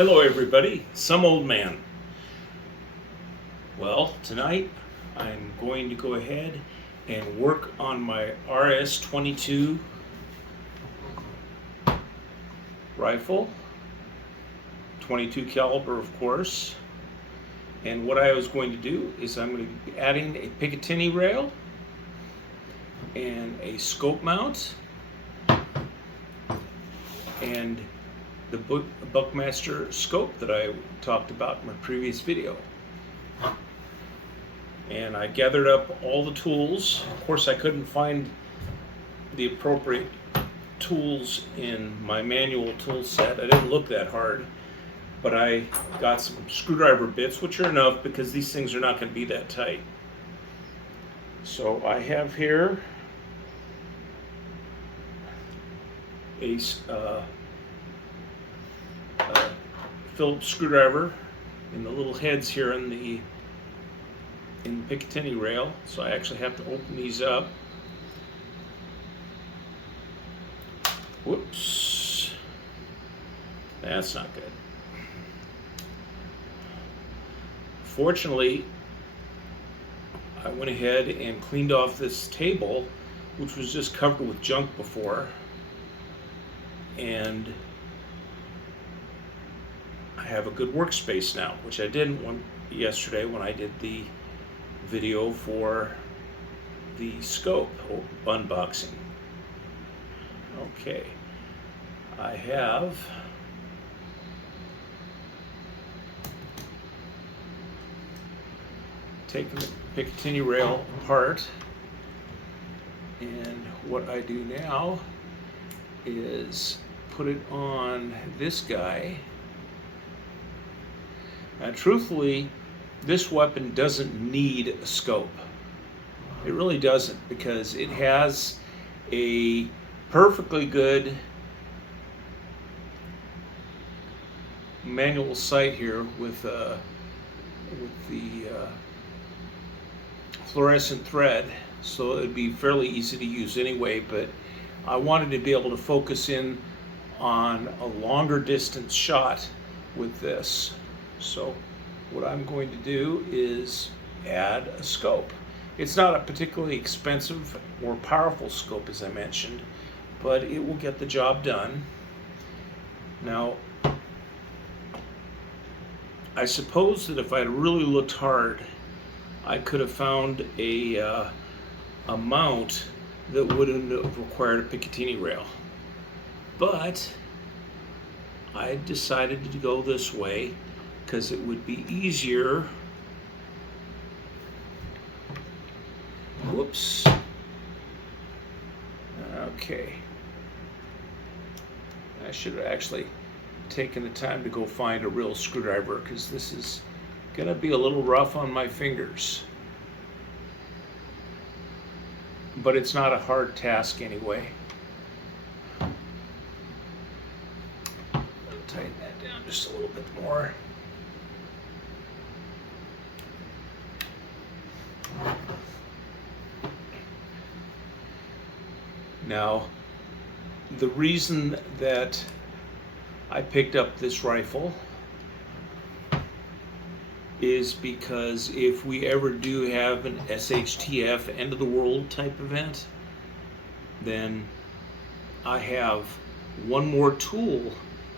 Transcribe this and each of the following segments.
Hello everybody, some old man. Well, tonight I'm going to go ahead and work on my RS-22 rifle, 22 caliber of course. And what I was going to do is I'm going to be adding a picatinnie rail and a scope mount and the Buckmaster scope that I talked about in my previous video. And I gathered up all the tools. Of course, I couldn't find the appropriate tools in my manual tool set. I didn't look that hard, but I got some screwdriver bits, which are enough because these things are not going to be that tight. So I have here a Phillips screwdriver in the little heads here in the picatinnie rail, so I actually have to open these up. Whoops, that's not good. Fortunately, I went ahead and cleaned off this table, which was just covered with junk before, and I have a good workspace now, which I didn't yesterday when I did the video for the scope unboxing. Okay, I have taken the picatinnie rail apart, and what I do now is put it on this guy. Now, truthfully, this weapon doesn't need a scope. It really doesn't, because it has a perfectly good manual sight here with the fluorescent thread, so it'd be fairly easy to use anyway, but I wanted to be able to focus in on a longer distance shot with this. So what I'm going to do is add a scope. It's not a particularly expensive or powerful scope, as I mentioned, but it will get the job done. Now, I suppose that if I had really looked hard, I could have found a mount that wouldn't have required a picatinnie rail. But I decided to go this way because it would be easier. Whoops. Okay. I should have actually taken the time to go find a real screwdriver, because this is gonna be a little rough on my fingers. But it's not a hard task anyway. I'll tighten that down just a little bit more. Now, the reason that I picked up this rifle is because if we ever do have an SHTF end of the world type event, then I have one more tool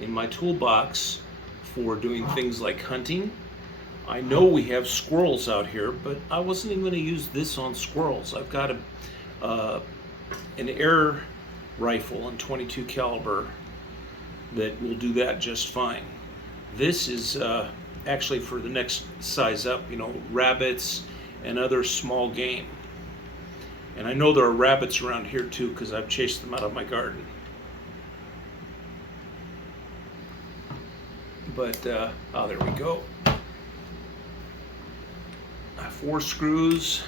in my toolbox for doing things like hunting. I know we have squirrels out here, but I wasn't even going to use this on squirrels. I've got an air rifle in 22 caliber that will do that just fine. This is actually for the next size up, you know, rabbits and other small game. And I know there are rabbits around here too, because I've chased them out of my garden. But, oh, there we go. 4 screws,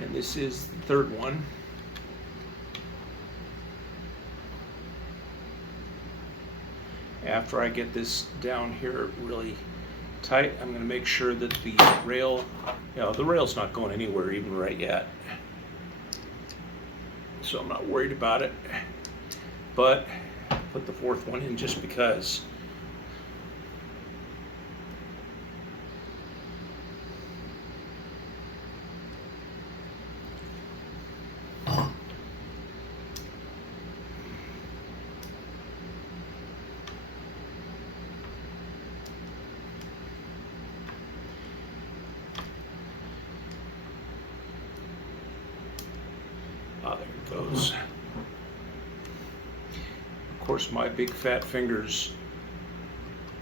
and this is the third one. After I get this down here really tight, I'm going to make sure that the rail, the rail's not going anywhere even right yet, so I'm not worried about it. But put the fourth one in just because. goes. Of course, my big fat fingers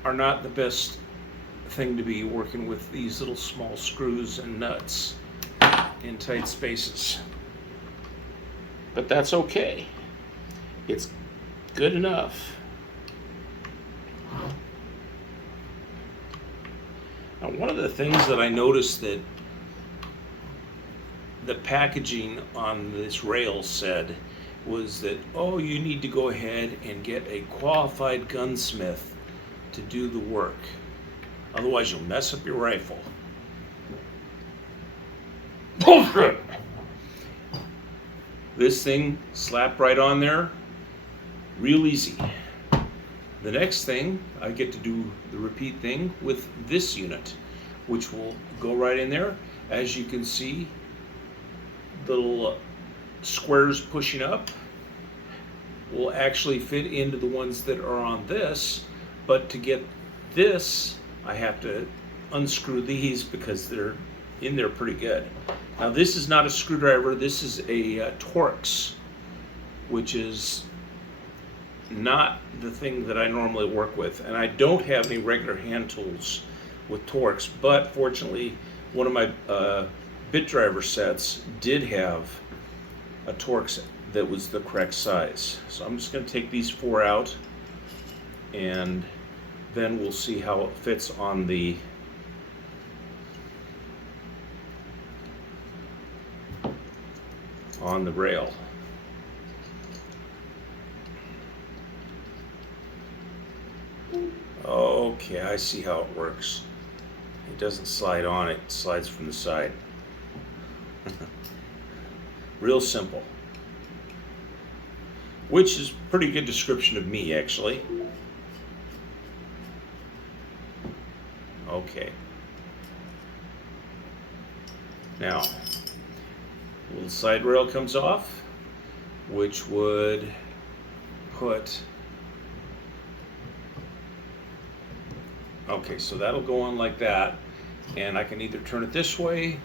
are not the best thing to be working with these little small screws and nuts in tight spaces. But that's okay. It's good enough. Now, one of the things that I noticed that the packaging on this rail said was that, oh, you need to go ahead and get a qualified gunsmith to do the work. Otherwise, you'll mess up your rifle. Bullshit! This thing slapped right on there, real easy. The next thing, I get to do the repeat thing with this unit, which will go right in there. As you can see, little squares pushing up will actually fit into the ones that are on this, but to get this, I have to unscrew these because they're in there pretty good. Now, this is not a screwdriver, this is a Torx, which is not the thing that I normally work with, and I don't have any regular hand tools with Torx, but fortunately one of my bit driver sets did have a Torx that was the correct size. So I'm just going to take these 4 out, and then we'll see how it fits on the rail. Okay, I see how it works. It doesn't slide on, it slides from the side. Real simple. Which is a pretty good description of me, actually. Okay. Now, a little side rail comes off, which would put... Okay, so that'll go on like that, and I can either turn it this way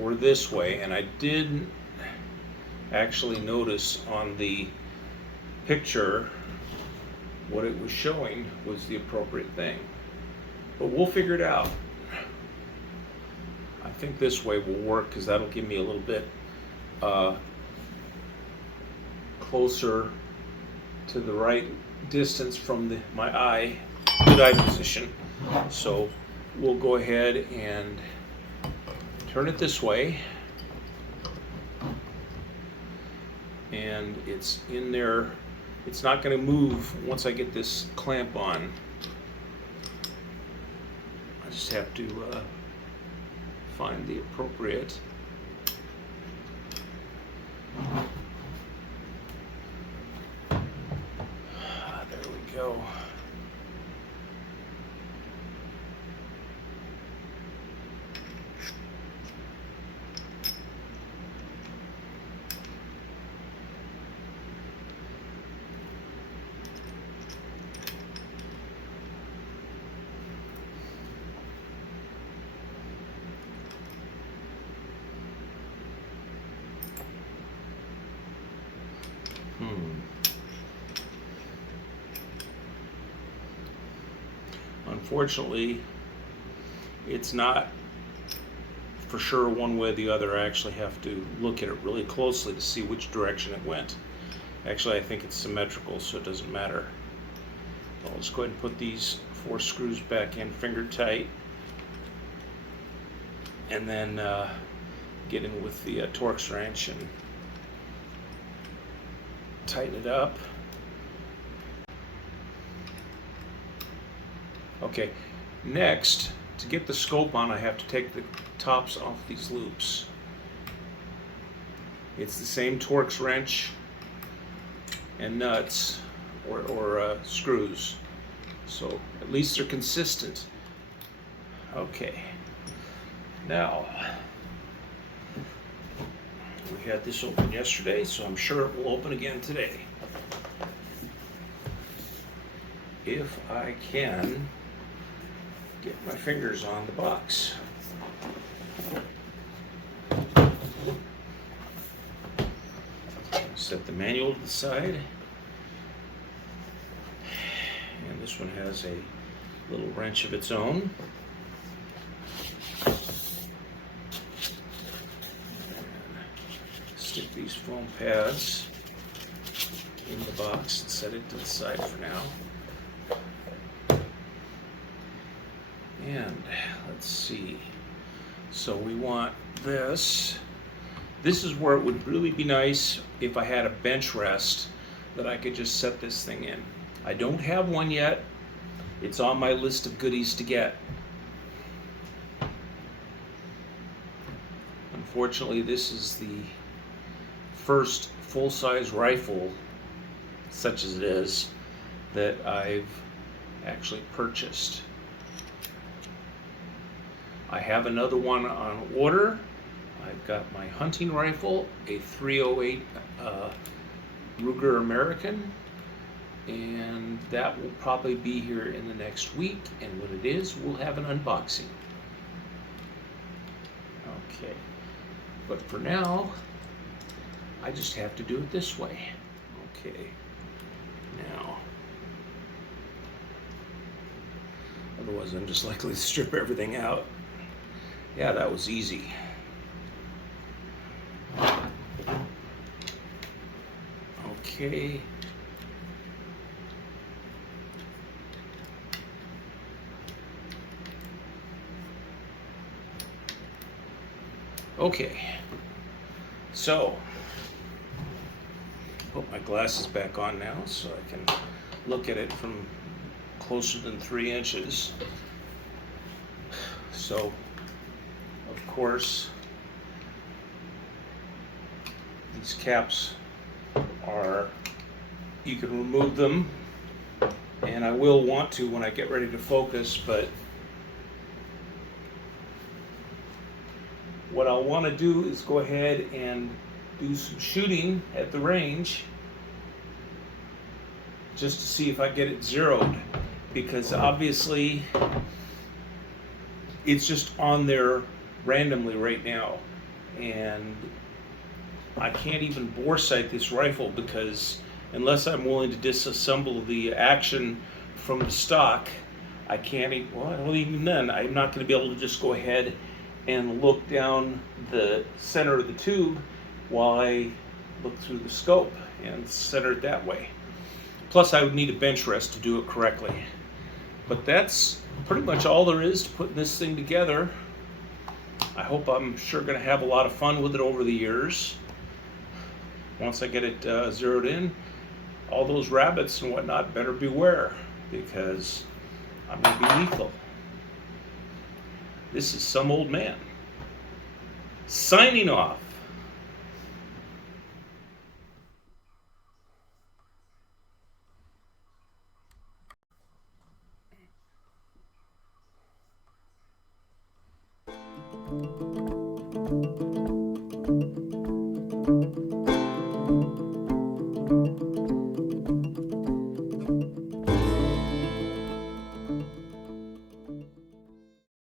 or this way, and I did actually notice on the picture what it was showing was the appropriate thing. But we'll figure it out. I think this way will work because that'll give me a little bit closer to the right distance from my eye, good eye position. So we'll go ahead and turn it this way, and it's in there. It's not going to move once I get this clamp on. I just have to find the appropriate. There we go. Unfortunately, it's not for sure one way or the other. I actually have to look at it really closely to see which direction it went. Actually, I think it's symmetrical, so it doesn't matter. I'll just go ahead and put these 4 screws back in finger tight, and then get in with the Torx wrench and tighten it up. Okay, next, to get the scope on, I have to take the tops off these loops. It's the same Torx wrench and nuts or screws, so at least they're consistent. Okay, now we had this open yesterday, so I'm sure it will open again today. If I can get my fingers on the box. Set the manual to the side. And this one has a little wrench of its own. Stick these foam pads in the box and set it to the side for now. And let's see. So we want this. This is where it would really be nice if I had a bench rest that I could just set this thing in. I don't have one yet. It's on my list of goodies to get. Unfortunately, this is the first full-size rifle, such as it is, that I've actually purchased. I have another one on order. I've got my hunting rifle, a 308 Ruger American, and that will probably be here in the next week, and when it is, we'll have an unboxing. Okay, but for now, I just have to do it this way. Okay, now, otherwise I'm just likely to strip everything out. Yeah, that was easy. Okay. Okay. So, put my glasses back on now so I can look at it from closer than 3 inches. So, of course, these caps are, you can remove them, and I will want to when I get ready to focus, but what I'll want to do is go ahead and do some shooting at the range just to see if I get it zeroed, because obviously it's just on there randomly right now, and I can't even bore sight this rifle because unless I'm willing to disassemble the action from the stock, I can't even, well, even then, I'm not going to be able to just go ahead and look down the center of the tube while I look through the scope and center it that way. Plus, I would need a bench rest to do it correctly. But that's pretty much all there is to putting this thing together. I hope I'm sure going to have a lot of fun with it over the years. Once I get it zeroed in, all those rabbits and whatnot better beware, because I'm going to be lethal. This is some old man signing off.